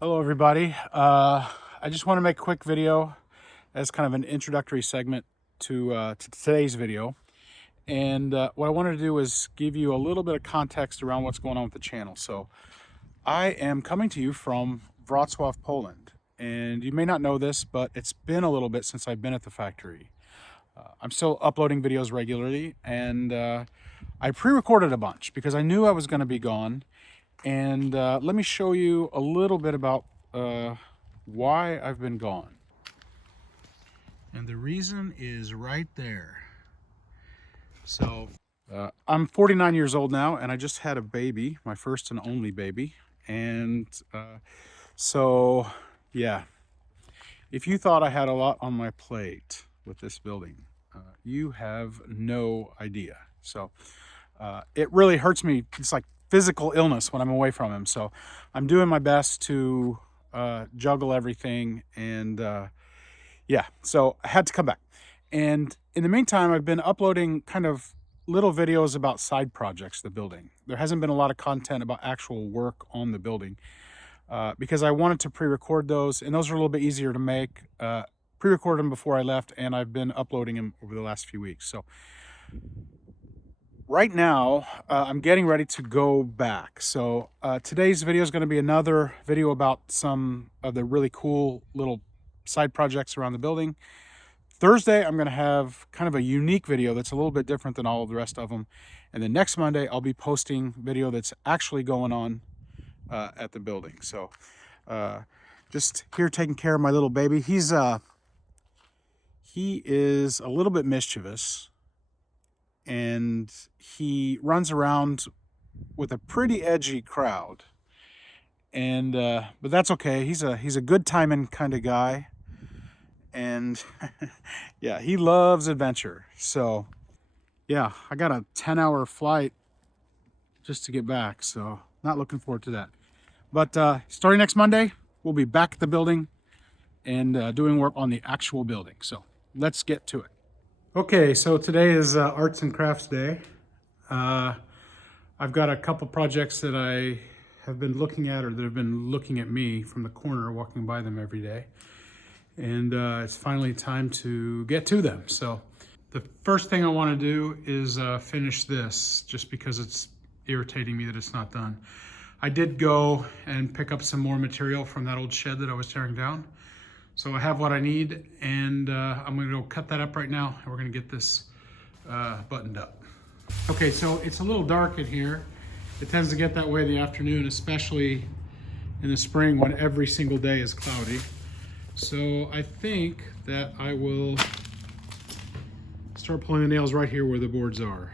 Hello everybody. I just want to make a quick video as kind of an introductory segment to today's video. And what I wanted to do is give you a little bit of context around what's going on with the channel. So I am coming to you from Wrocław, Poland. And you may not know this, but it's been a little bit since I've been at the factory. I'm still uploading videos regularly, and I pre-recorded a bunch because I knew I was going to be gone. And let me show you a little bit about why I've been gone. And the reason is right there. So I'm 49 years old now, and I just had a baby, my first and only baby. And so, yeah, if you thought I had a lot on my plate with this building, you have no idea. So it really hurts me. It's like physical illness when I'm away from him. So I'm doing my best to juggle everything. And yeah, so I had to come back. And in the meantime, I've been uploading kind of little videos about side projects, the building. There hasn't been a lot of content about actual work on the building because I wanted to pre-record those, and those are a little bit easier to make. Pre-record them before I left, and I've been uploading them over the last few weeks. So right now, I'm getting ready to go back. So today's video is going to be another video about some of the really cool little side projects around the building. Thursday, I'm going to have kind of a unique video that's a little bit different than all of the rest of them. And then next Monday, I'll be posting video that's actually going on at the building. So just here taking care of my little baby. He is a little bit mischievous, and he runs around with a pretty edgy crowd. And but that's okay. He's a good timing kind of guy. And yeah, he loves adventure. So yeah, I got a 10-hour flight just to get back, so not looking forward to that. But starting next Monday, we'll be back at the building and doing work on the actual building. So let's get to it. Okay, so today is Arts and Crafts Day. I've got a couple projects that I have been looking at, or that have been looking at me from the corner, walking by them every day. And it's finally time to get to them. So the first thing I want to do is finish this, just because it's irritating me that it's not done. I did go and pick up some more material from that old shed that I was tearing down. So I have what I need, and I'm going to go cut that up right now, and we're going to get this buttoned up. Okay, so it's a little dark in here. It tends to get that way in the afternoon, especially in the spring when every single day is cloudy. So I think that I will start pulling the nails right here where the boards are.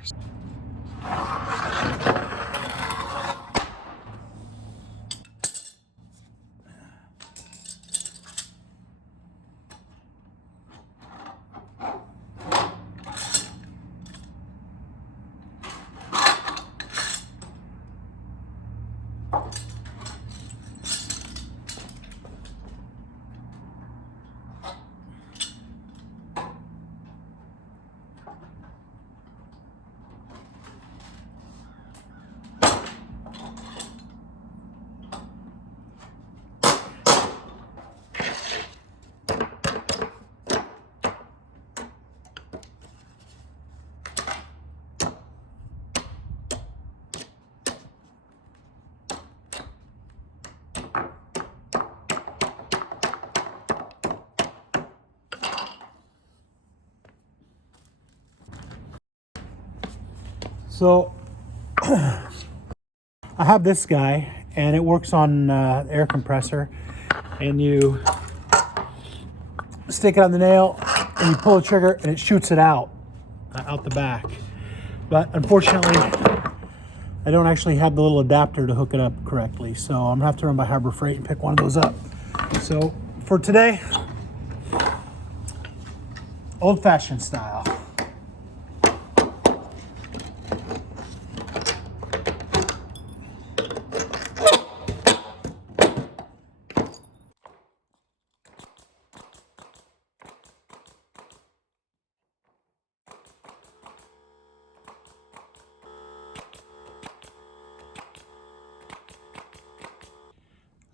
So I have this guy, and it works on air compressor, and you stick it on the nail and you pull the trigger and it shoots it out the back. But unfortunately, I don't actually have the little adapter to hook it up correctly, so I'm gonna have to run by Harbor Freight and pick one of those up. So for today, old-fashioned style.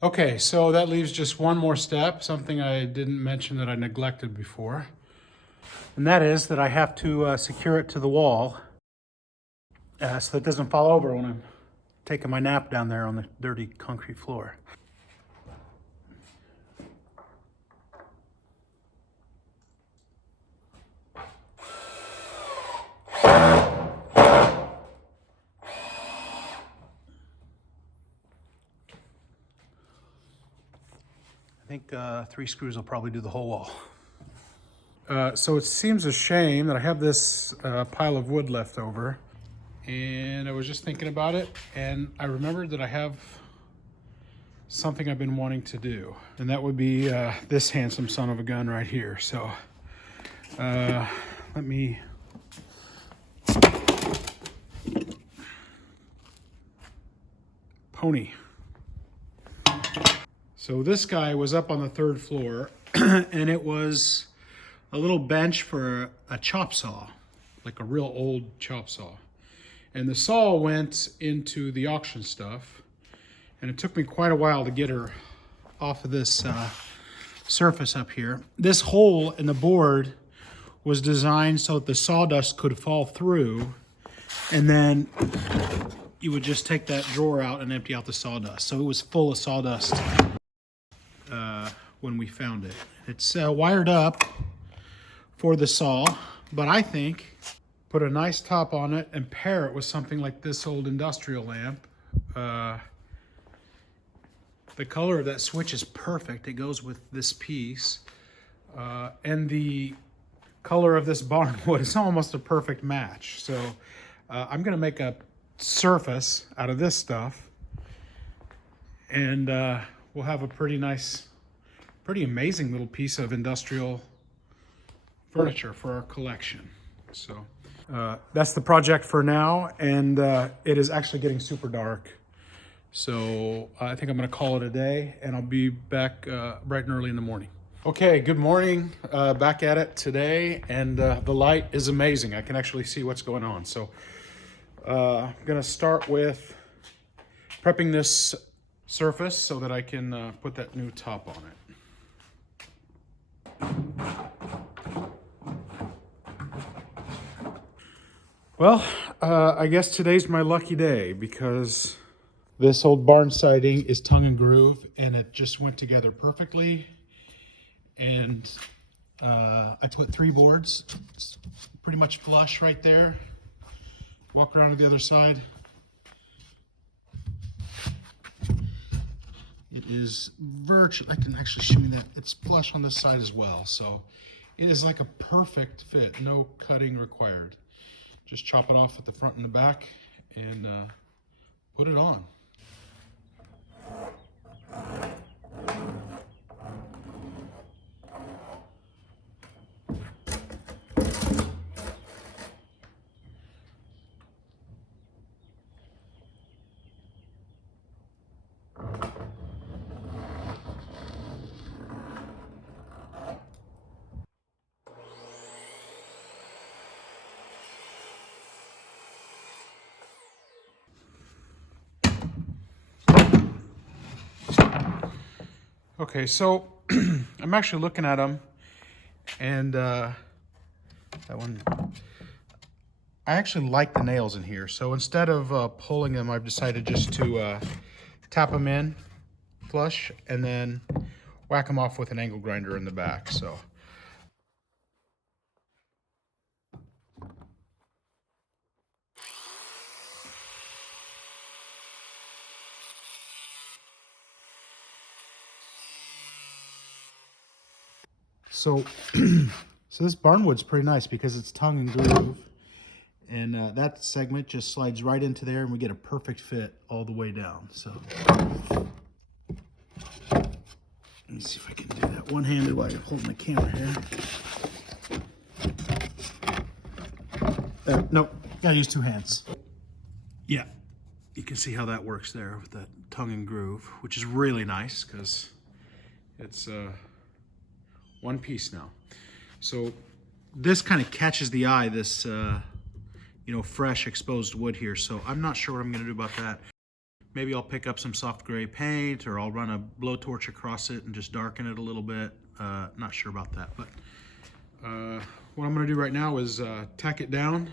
Okay, so that leaves just one more step, something I didn't mention that I neglected before. And that is that I have to secure it to the wall so that it doesn't fall over when I'm taking my nap down there on the dirty concrete floor. I think 3 screws will probably do the whole wall. So it seems a shame that I have this pile of wood left over, and I was just thinking about it, and I remembered that I have something I've been wanting to do, and that would be this handsome son of a gun right here. So let me pony. So this guy was up on the 3rd floor and it was a little bench for a chop saw, like a real old chop saw. And the saw went into the auction stuff, and it took me quite a while to get her off of this surface up here. This hole in the board was designed so that the sawdust could fall through, and then you would just take that drawer out and empty out the sawdust. So it was full of sawdust when we found it. It's wired up for the saw, but I think put a nice top on it and pair it with something like this old industrial lamp. The color of that switch is perfect. It goes with this piece. And the color of this barnwood is almost a perfect match. So I'm gonna make a surface out of this stuff, and we'll have a pretty nice, pretty amazing little piece of industrial furniture for our collection. So that's the project for now, and it is actually getting super dark. So I think I'm gonna call it a day, and I'll be back bright and early in the morning. Okay, good morning, back at it today, and the light is amazing. I can actually see what's going on. So I'm gonna start with prepping this surface so that I can put that new top on it. Well, I guess today's my lucky day because this old barn siding is tongue and groove, and it just went together perfectly. And I put 3 boards, it's pretty much flush right there. Walk around to the other side. It is virtually, I can actually show you that it's flush on this side as well. So it is like a perfect fit, no cutting required. Just chop it off at the front and the back and put it on. Okay, so I'm actually looking at them, and that one, I actually like the nails in here. So instead of pulling them, I've decided just to tap them in flush and then whack them off with an angle grinder in the back. So this barnwood's pretty nice because it's tongue and groove, and that segment just slides right into there, and we get a perfect fit all the way down. So let me see if I can do that one-handed while I'm holding the camera here. Nope, gotta use 2 hands. Yeah, you can see how that works there with that tongue and groove, which is really nice because it's one piece now. So this kind of catches the eye, this you know, fresh exposed wood here. So I'm not sure what I'm gonna do about that. Maybe I'll pick up some soft gray paint, or I'll run a blowtorch across it and just darken it a little bit. Not sure about that, but what I'm gonna do right now is tack it down,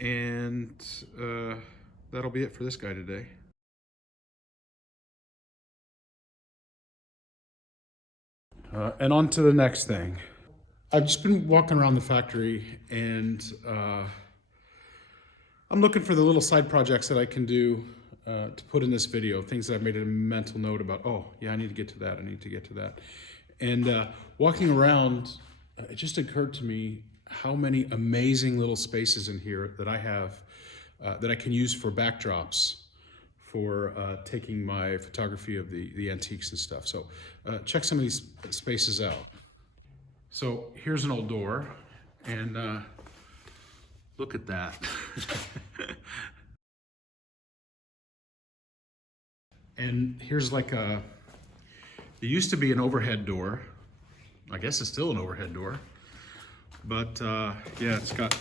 and that'll be it for this guy today. And on to the next thing. I've just been walking around the factory, and I'm looking for the little side projects that I can do to put in this video, things that I've made a mental note about. Oh yeah, I need to get to that, I need to get to that. And walking around, it just occurred to me how many amazing little spaces in here that I have that I can use for backdrops for taking my photography of the antiques and stuff. So check some of these spaces out. So here's an old door, and look at that. And here's like it used to be an overhead door. I guess it's still an overhead door. But yeah, it's got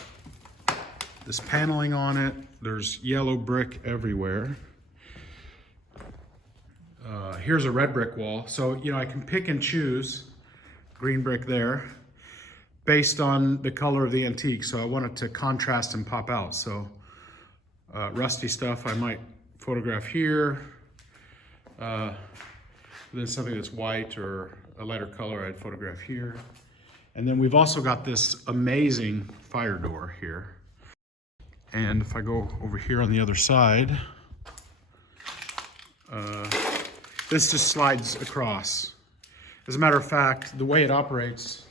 this paneling on it. There's yellow brick everywhere. Here's a red brick wall. So, you know, I can pick and choose green brick there based on the color of the antique. So I want it to contrast and pop out. So rusty stuff I might photograph here. Then something that's white or a lighter color I'd photograph here. And then we've also got this amazing fire door here. And if I go over here on the other side, this just slides across. As a matter of fact, the way it operates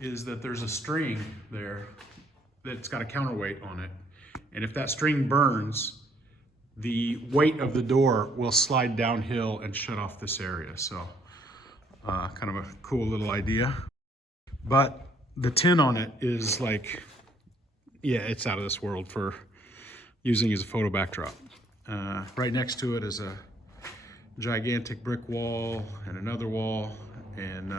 is that there's a string there that's got a counterweight on it. And if that string burns, the weight of the door will slide downhill and shut off this area. So kind of a cool little idea. But the tin on it is like, yeah, it's out of this world for using as a photo backdrop. Right next to it is a gigantic brick wall and another wall, and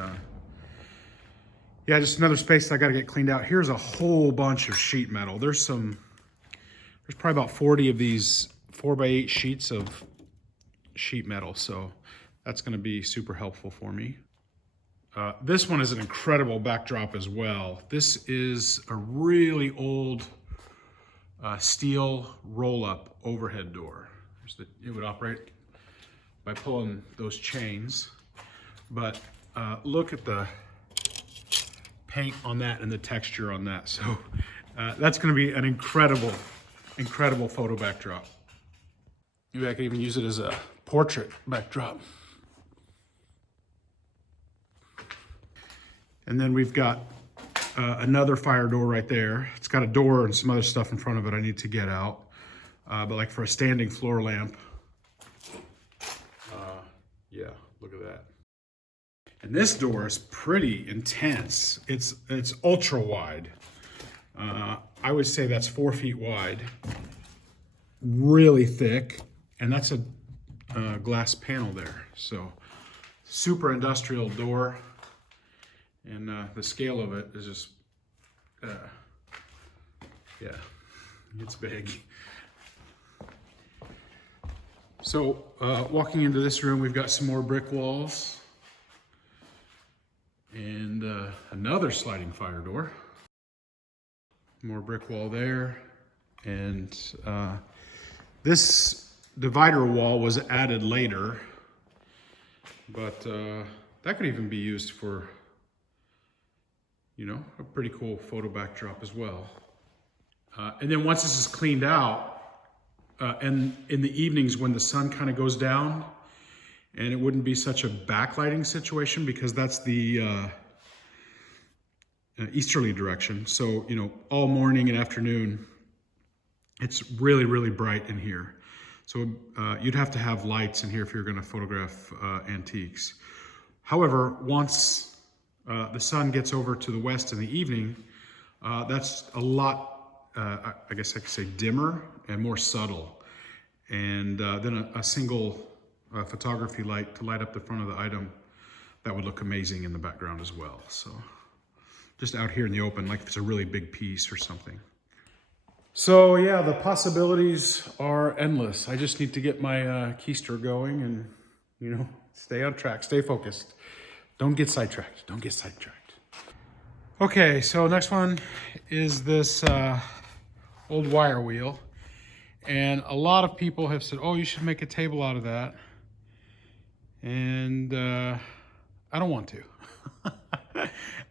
yeah, just another space I got to get cleaned out. Here's a whole bunch of sheet metal. There's probably about 40 of these 4x8 sheets of sheet metal, so that's going to be super helpful for me. This one is an incredible backdrop as well. This is a really old steel roll-up overhead door. It would operate by pulling those chains, but look at the paint on that and the texture on that. So that's going to be an incredible photo backdrop. Maybe I could even use it as a portrait backdrop. And then we've got another fire door right there. It's got a door and some other stuff in front of it I need to get out. But like for a standing floor lamp, yeah, look at that. And this door is pretty intense. It's ultra wide. I would say that's 4 feet wide, really thick, and that's a glass panel there. So super industrial door, and the scale of it is just, yeah, it's big. So walking into this room, we've got some more brick walls and another sliding fire door. More brick wall there. And this divider wall was added later, but that could even be used for, you know, a pretty cool photo backdrop as well. And then once this is cleaned out, and in the evenings when the sun kind of goes down, and it wouldn't be such a backlighting situation because that's the easterly direction. So, you know, all morning and afternoon, it's really, really bright in here. So you'd have to have lights in here if you're going to photograph antiques. However, once the sun gets over to the west in the evening, that's a lot, I guess I could say, dimmer and more subtle. And then a single photography light to light up the front of the item, that would look amazing in the background as well. So just out here in the open, like if it's a really big piece or something. So yeah, the possibilities are endless. I just need to get my keister going and, you know, stay on track, stay focused. Don't get sidetracked, don't get sidetracked. Okay, so next one is this old wire wheel. And a lot of people have said, oh, you should make a table out of that. And I don't want to.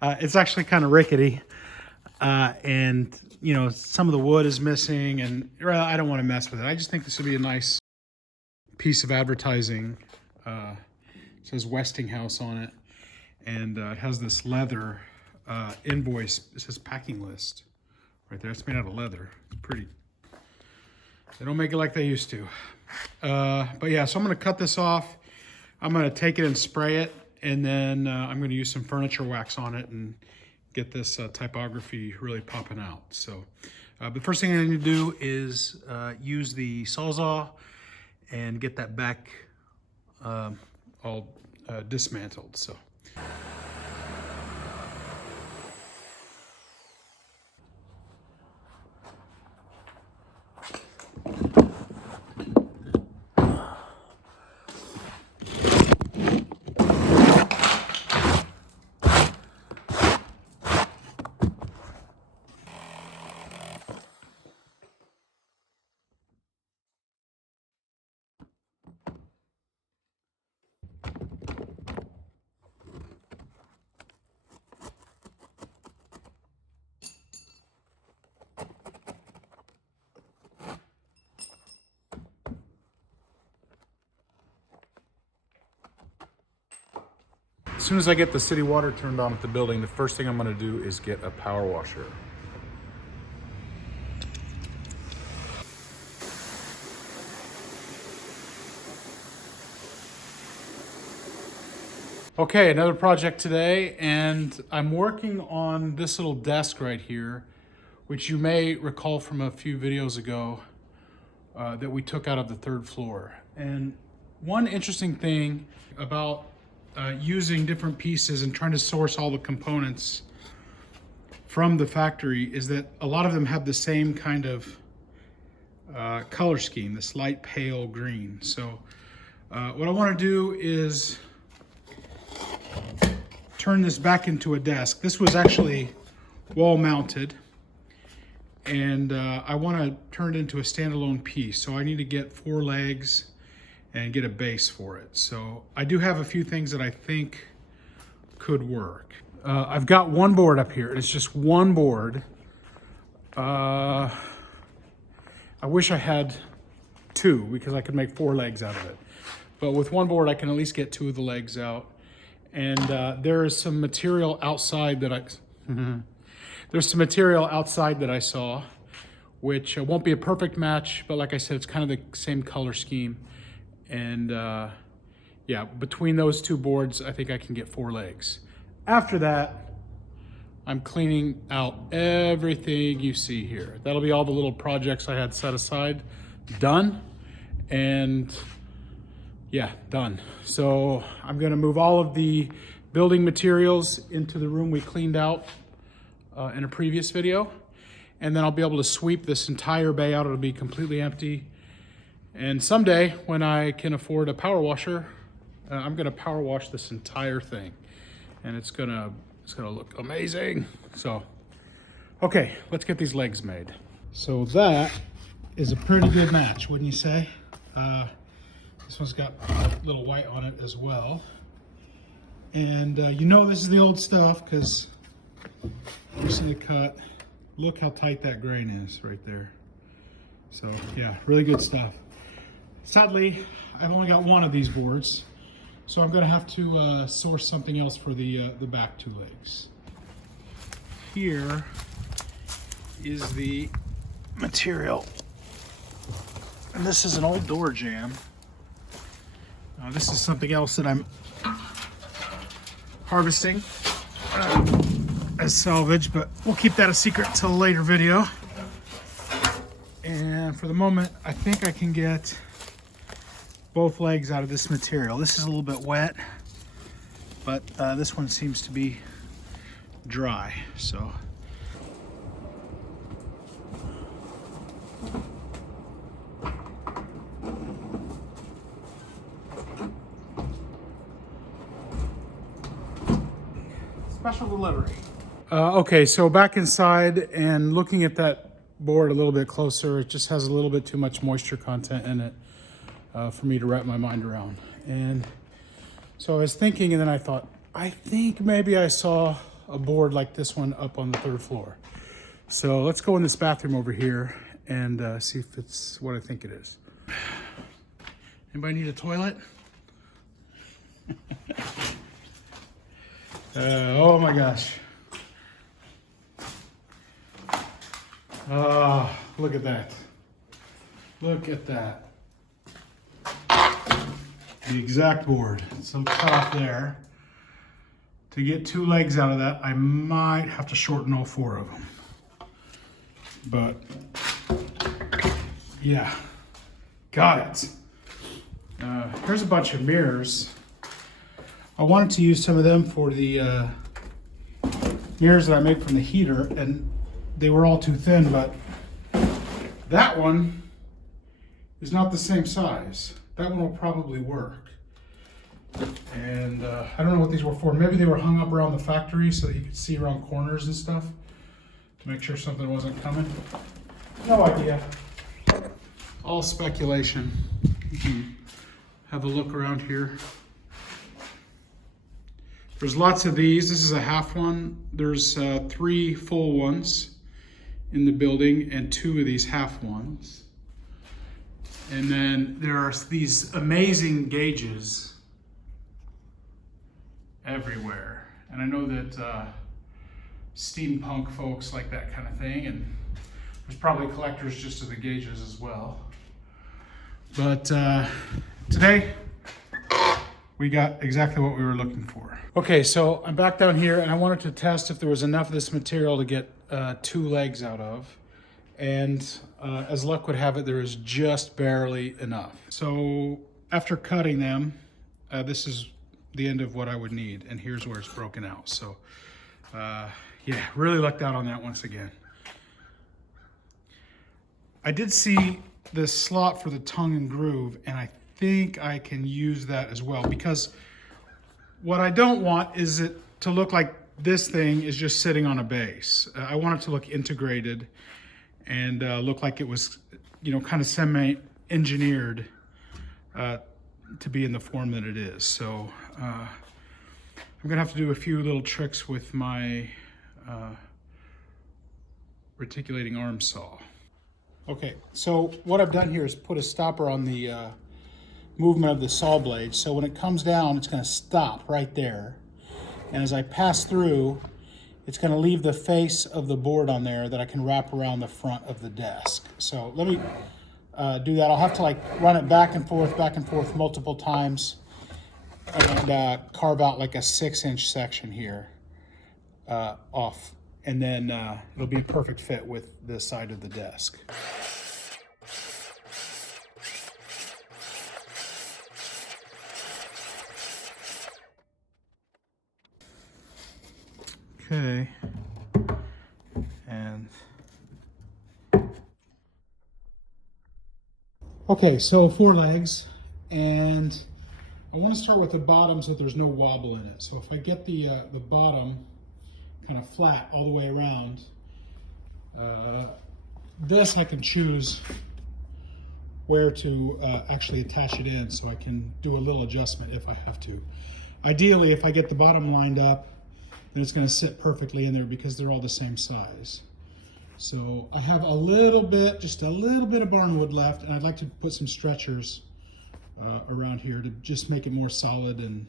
It's actually kind of rickety. And, you know, some of the wood is missing, and I don't want to mess with it. I just think this would be a nice piece of advertising. It says Westinghouse on it, and it has this leather invoice. It says packing list right there. It's made out of leather. It's pretty. They don't make it like they used to. But yeah, so I'm going to cut this off. I'm going to take it and spray it, and then I'm going to use some furniture wax on it and get this typography really popping out. So the first thing I need to do is use the Sawzall and get that back all dismantled. So. As soon as I get the city water turned on at the building, the first thing I'm going to do is get a power washer. Okay, another project today, and I'm working on this little desk right here, which you may recall from a few videos ago that we took out of the third floor. And one interesting thing about using different pieces and trying to source all the components from the factory is that a lot of them have the same kind of color scheme, this light pale green. So what I want to do is turn this back into a desk. This was actually wall mounted, and I want to turn it into a standalone piece. So I need to get 4 legs and get a base for it. So I do have a few things that I think could work. I've got one board up here. It's just one board. I wish I had 2 because I could make 4 legs out of it. But with one board, I can at least get 2 of the legs out. And there is some material outside that there's some material outside that I saw, which won't be a perfect match, but like I said, it's kind of the same color scheme. And yeah, between those 2 boards, I think I can get 4 legs. After that, I'm cleaning out everything you see here. That'll be all the little projects I had set aside, done. And yeah, done. So I'm gonna move all of the building materials into the room we cleaned out in a previous video. And then I'll be able to sweep this entire bay out. It'll be completely empty. And someday when I can afford a power washer, I'm gonna power wash this entire thing. And it's gonna look amazing. So, okay, let's get these legs made. So that is a pretty good match, wouldn't you say? This one's got a little white on it as well. And you know this is the old stuff because you see the cut. Look how tight that grain is right there. So yeah, really good stuff. Sadly, I've only got one of these boards, so I'm gonna have to source something else for the back 2 legs. Here is the material. And this is an old door jamb. This is something else that I'm harvesting as salvage, but we'll keep that a secret until a later video. And for the moment, I think I can get both legs out of this material. This is a little bit wet, but this one seems to be dry. So special delivery. Okay, so back inside and looking at that board a little bit closer, it just has a little bit too much moisture content in it for me to wrap my mind around. And so I was thinking, and then I thought, I think maybe I saw a board like this one up on the 3rd floor. So let's go in this bathroom over here and see if it's what I think it is. Anybody need a toilet? Oh my gosh. Look at that. Look at that. The exact board. So cut off there. To get 2 legs out of that, I might have to shorten all 4 of them. But yeah, got it. Here's a bunch of mirrors. I wanted to use some of them for the mirrors that I make from the heater, and they were all too thin, but that one is not the same size. That one will probably work. And I don't know what these were for. Maybe they were hung up around the factory so that you could see around corners and stuff to make sure something wasn't coming. No idea. All speculation. You can have a look around here. There's lots of these. This is a half one. There's 3 full ones in the building and 2 of these half ones. And then there are these amazing gauges everywhere. And I know that steampunk folks like that kind of thing, and there's probably collectors just of the gauges as well. But today we got exactly what we were looking for. Okay, so I'm back down here and I wanted to test if there was enough of this material to get 2 legs out of. And as luck would have it, there is just barely enough. So after cutting them, this is the end of what I would need. And here's where it's broken out. So yeah, really lucked out on that once again. I did see the slot for the tongue and groove, and I think I can use that as well, because what I don't want is it to look like this thing is just sitting on a base. I want it to look integrated and look like it was, you know, kind of semi-engineered to be in the form that it is. So I'm gonna have to do a few little tricks with my reticulating arm saw. Okay, so what I've done here is put a stopper on the movement of the saw blade. So when it comes down, it's gonna stop right there. And as I pass through, it's gonna leave the face of the board on there that I can wrap around the front of the desk. So let me do that. I'll have to like run it back and forth multiple times and carve out like a 6-inch section here off. And then it'll be a perfect fit with the side of the desk. Okay, and okay, so 4 legs, and I want to start with the bottom so that there's no wobble in it. So if I get the bottom kind of flat all the way around, this I can choose where to actually attach it in, so I can do a little adjustment if I have to. Ideally, if I get the bottom lined up, then it's going to sit perfectly in there because they're all the same size. So I have a little bit, just a little bit of barnwood left, and I'd like to put some stretchers around here to just make it more solid and,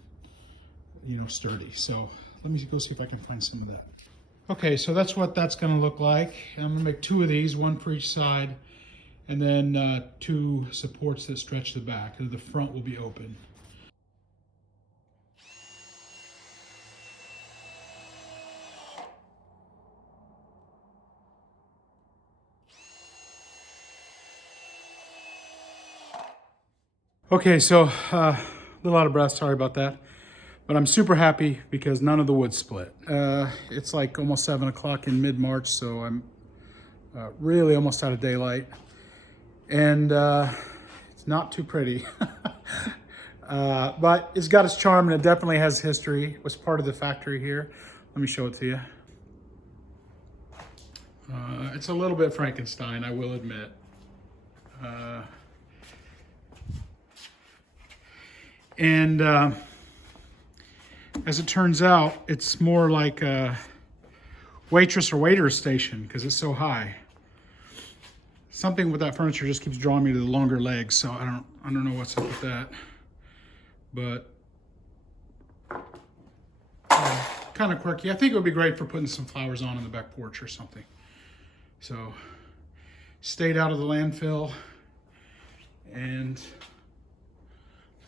you know, sturdy. So let me go see if I can find some of that. Okay, so that's what that's going to look like. I'm going to make 2 of these, 1 for each side, and then 2 supports that stretch the back, and the front will be open. Okay, so a little out of breath, sorry about that. But I'm super happy because none of the wood split. It's like almost 7 o'clock in mid-March, so I'm really almost out of daylight. And it's not too pretty. But it's got its charm, and it definitely has history. It was part of the factory here. Let me show it to you. It's a little bit Frankenstein, I will admit. As it turns out, it's more like a waitress or waiter station because it's so high. Something with that furniture just keeps drawing me to the longer legs, so I don't know what's up with that. But kind of quirky. I think it would be great for putting some flowers on in the back porch or something. So stayed out of the landfill, and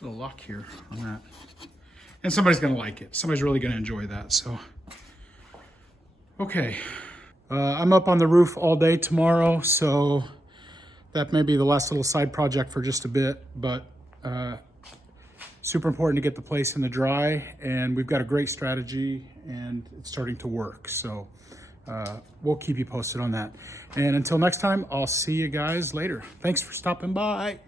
a little lock here on that. And somebody's gonna like it. Somebody's really gonna enjoy that, so. Okay, I'm up on the roof all day tomorrow, so that may be the last little side project for just a bit, but super important to get the place in the dry, and we've got a great strategy and it's starting to work. So we'll keep you posted on that. And until next time, I'll see you guys later. Thanks for stopping by.